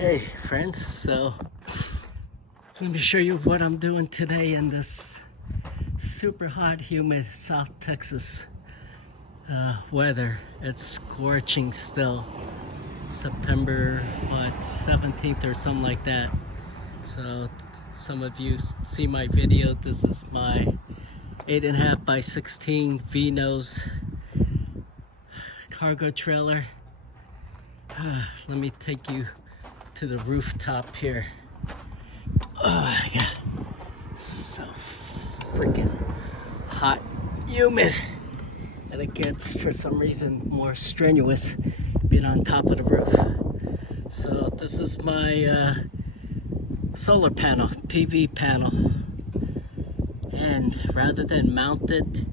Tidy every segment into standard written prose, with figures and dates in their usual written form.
Hey friends, so let me show you what I'm doing today in this super hot, humid South Texas weather. It's scorching still. September 17th or something like that. So some of you see my video. This is my 8.5 by 16 V-nose cargo trailer. Let me take you to the rooftop here. Oh my god, so freaking hot, humid, and it gets, for some reason, more strenuous being on top of the roof. So this is my solar panel, PV panel, and rather than mount it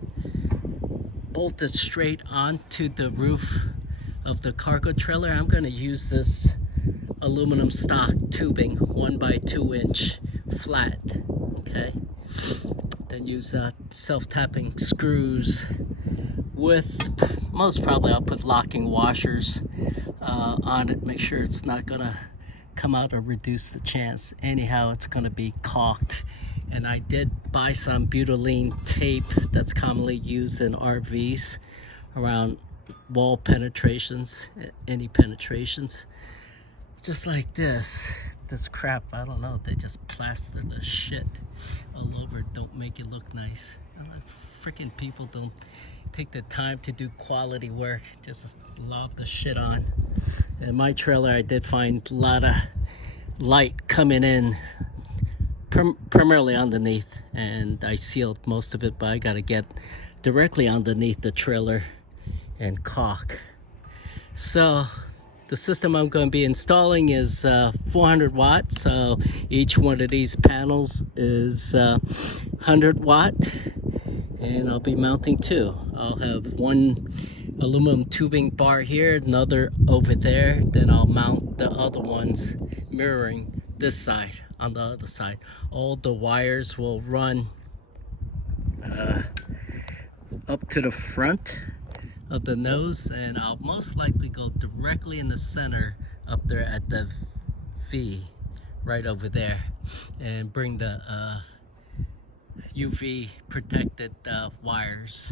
bolted straight onto the roof of the cargo trailer, I'm going to use this aluminum stock tubing, 1 by 2 inch flat. Okay, then use self-tapping screws with, most probably I'll put locking washers on it. Make sure it's not gonna come out or reduce the chance. Anyhow, it's gonna be caulked. And I did buy some butylene tape that's commonly used in RVs around wall penetrations, any penetrations. Just like this crap, I don't know, they just plaster the shit all over. Don't make it look nice. Freaking people don't take the time to do quality work, just lob the shit on. In my trailer, I did find a lot of light coming in, primarily underneath, and I sealed most of it, but I gotta get directly underneath the trailer and caulk. So the system I'm going to be installing is 400 watts. So each one of these panels is 100 watt, and I'll be mounting two. I'll have one aluminum tubing bar here, another over there. Then I'll mount the other ones mirroring this side on the other side. All the wires will run up to the front of the nose, and I'll most likely go directly in the center up there at the V right over there, and bring the UV protected wires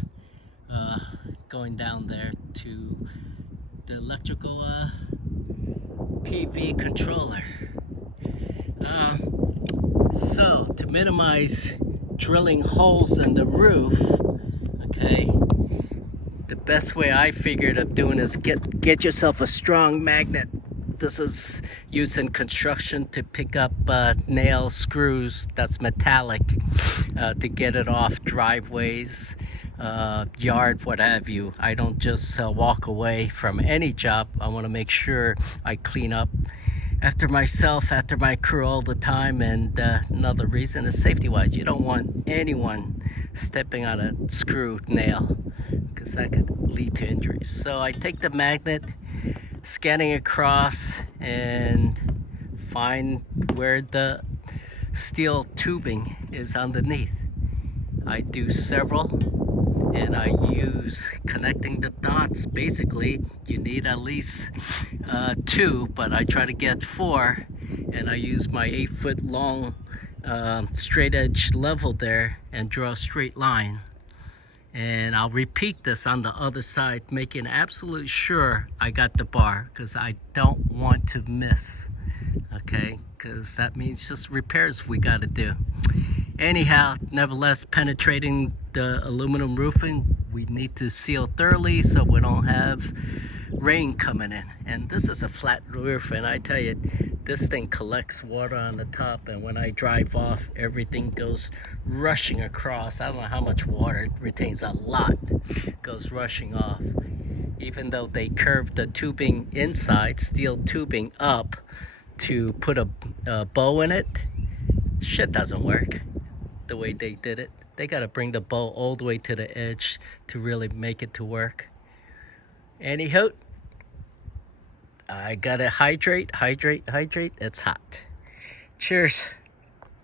going down there to the electrical PV controller. So to minimize drilling holes in the roof, okay, the best way I figured of doing is get yourself a strong magnet. This is used in construction to pick up nail screws that's metallic, to get it off driveways, yard, what have you. I don't just walk away from any job. I want to make sure I clean up after myself, after my crew all the time. And another reason is safety wise. You don't want anyone stepping on a screw nail, because that could lead to injuries. So I take the magnet, scanning across, and find where the steel tubing is underneath. I do several, and I use connecting the dots. Basically, you need at least 2, but I try to get 4, and I use my 8-foot long straight edge level there and draw a straight line. And I'll repeat this on the other side, making absolutely sure I got the bar, because I don't want to miss, okay? Because that means just repairs we got to do. Anyhow, nevertheless, penetrating the aluminum roofing, we need to seal thoroughly so we don't have rain coming in. And this is a flat roof, and I tell you, this thing collects water on the top, and when I drive off, everything goes rushing across. I don't know how much water, it retains a lot, goes rushing off. Even though they curved the tubing inside, steel tubing up to put a bow in it, shit doesn't work the way they did it. They got to bring the bow all the way to the edge to really make it to work. Anyhow, I gotta hydrate. It's hot. Cheers.